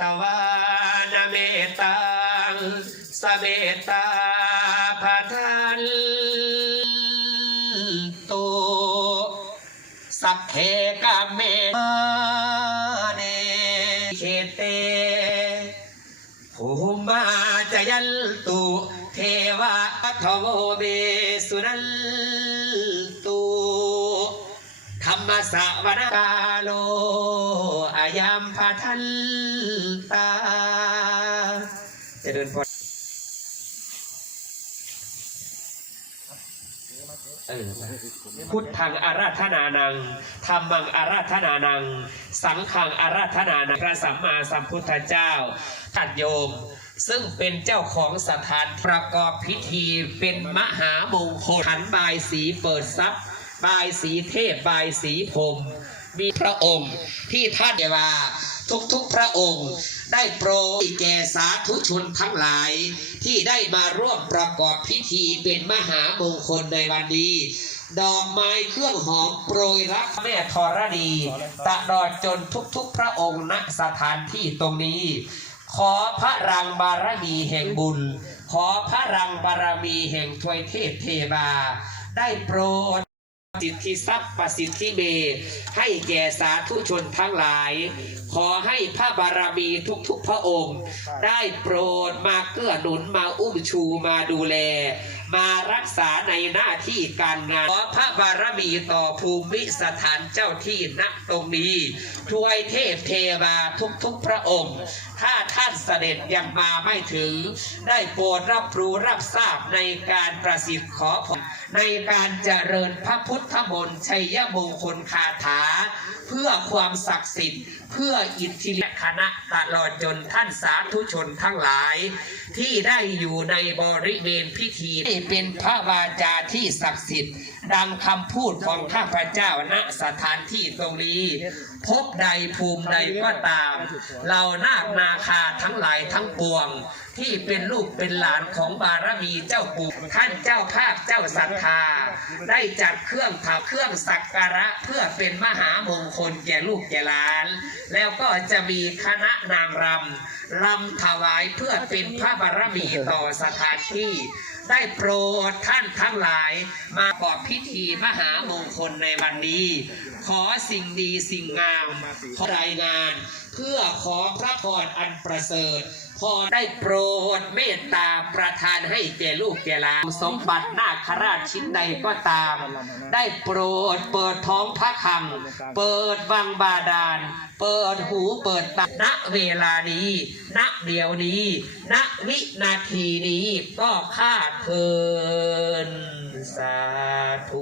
ตวานเมตังสเมตาพาทันโตสัพเพกามเมเนเขเตภูมาจยันตุเทวะทวเมสุนันตุธรรมสวนกาโลายัมพาทันตาจะเดินพอพุทธังอาราธนานังธรรมังอาราธนานัง สังฆังอาราธนานังพระสัมมาสัมพุทธเจ้าท่านโยม ซึ่งเป็นเจ้าของสถานประกอบพิธีเป็นมหามงคลขันบายสีเปิดทรัพย์ บายสีเทพบายสีพรมมีพระองค์ที่ท่านเรียกว่าทุกๆพระองค์ได้โปรดแก่สาธุชนทั้งหลาย ที่ได้มาร่วมประกอบพิธีเป็นมหามงคลในวันนี้ ดอกไม้เครื่องหอมโปรยรักแม่ธรณีตลอดจนทุกๆพระองค์ณสถานที่ตรงนี้ ขอพระรังบารมีแห่งบุญ ขอพระรังบารมีแห่งทวยเทพเทวา ได้โปรด สิทธิทรัพย์ประสิทธิเมให้แก่สาธุชนทั้งหลาย ขอให้พระบารมีทุกๆพระองค์ ได้โปรดมาเกื้อหนุนมาอุ้มชูมาดูแล มารักษาในหน้าที่การงานขอพระบารมีต่อภูมิสถานเจ้าที่ณตรงนี้ทวยเทพเทวาทุกๆพระองค์ ถ้าท่านเสด็จยังมาไม่ถึง ได้โปรดรับรู้รับทราบในการประสิทธิ์ขอผลในการเจริญพระพุทธมนต์ชัยมงคลคาถา เพื่อความศักดิ์สิทธิ์เพื่ออิทธิฤทธิคณะตลอดจนท่านสาธุชนทั้งหลาย ที่ได้อยู่ในบริเวณพิธีเป็นพระวาจาที่ศักดิ์สิทธิ์ดังคำพูดของข้าพเจ้าณสถานที่ตรงนี้ พบใดภูมิใดก็ตามเรานาคนาคาทั้งหลายทั้งปวง ที่เป็นลูกเป็นหลานของบารมีเจ้าปู่ท่านเจ้าภาพเจ้าศรัทธา ได้จัดเครื่องถาเครื่องสักการะเพื่อเป็นมหามงคลแก่ลูกแก่หลาน แล้วก็จะมีคณะนางรำรำถวายเพื่อเป็นพระบารมีต่อสถานที่ ได้โปรดท่านทั้งหลาย มาประกอบพิธีมหามงคลในวันนี้ ขอสิ่งดีสิ่งงามขอรายงาน เพื่อขอพระพรอันประเสริฐ พอได้โปรดเมตตาประทานให้แก่ลูกแก่หลานสมบัตินาคราชชิ้นใดก็ตาม ได้โปรดเปิดท้องพระคลัง เปิดวังบาดาล เปิดหูเปิดตาณเวลานี้ ณเดี๋ยวนี้ ณวินาทีนี้ก็ข้าเทินสาธุ